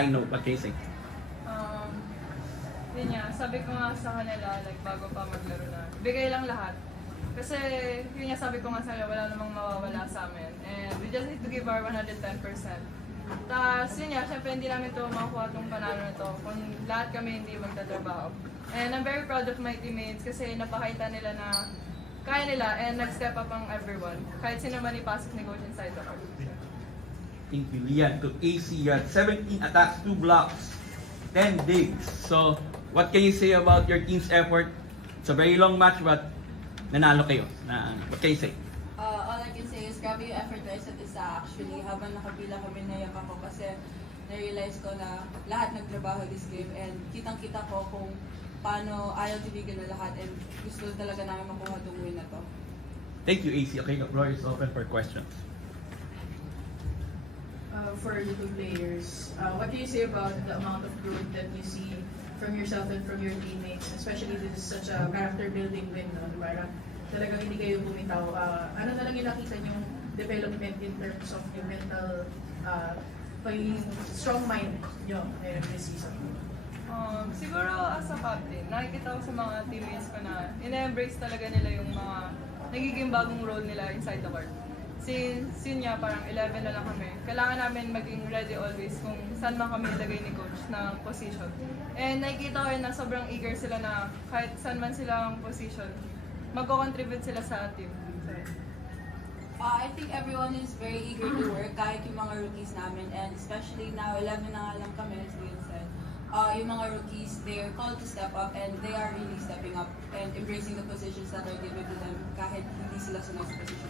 I know, what can you say? Yun nga, sabi ko nga sa kanila, like bago pa maglaro na, bigay lang lahat. Kasi yun nga, sabi ko nga sa kanila, wala namang mawawala sa amin. And we just need to give our 110%. Tapos yun nga, syempre hindi namin ito makuha itong panalo na ito kung lahat kami hindi magtatrabaho. And I'm very proud of my teammates kasi napakita nila na kaya nila and nag-step up ang everyone. Kahit sino man ipasok ni Coach inside the court. Thank you, Lian. To AC, you had 17 attacks, 2 blocks, 10 digs. So, what can you say about your team's effort? It's a very long match, but nanalo kayo. What can you say? All I can say is grabe yung effort na isa't isa. Actually, habang nakapila kami, naiyak ako kasi na-realize ko na lahat nagtrabaho this game and kitang-kita ko kung paano ayaw tigil na lahat and gusto talaga namin makuha itong win na to. Thank you, AC. Okay, the floor is open for questions. For the two players, what do you say about the amount of growth that you see from yourself and from your teammates, especially this is such a character-building win, no? Parang talagang hindi kayo bumitaw. Ano na lang yung nakita yung development in terms of yung mental, strong mind nyo this season? Siguro as a captain, nakikita ko sa mga teammates ko na ina-embrace talaga nila yung mga nagiging bagong role nila inside the court. Since yun nga, parang 11 na lang kami. Kailangan namin maging ready always kung saan man kami ilagay ni coach na position. And nakikita ko rin na sobrang eager sila na kahit saan man silang position, magko-contribute sila sa team. So, I think everyone is very eager to work, kahit yung mga rookies namin. And especially now, 11 na nga lang kami, as Lian said. Yung mga rookies, they are called to step up and they are really stepping up and embracing the positions that are given to them kahit hindi sila sunod sa position.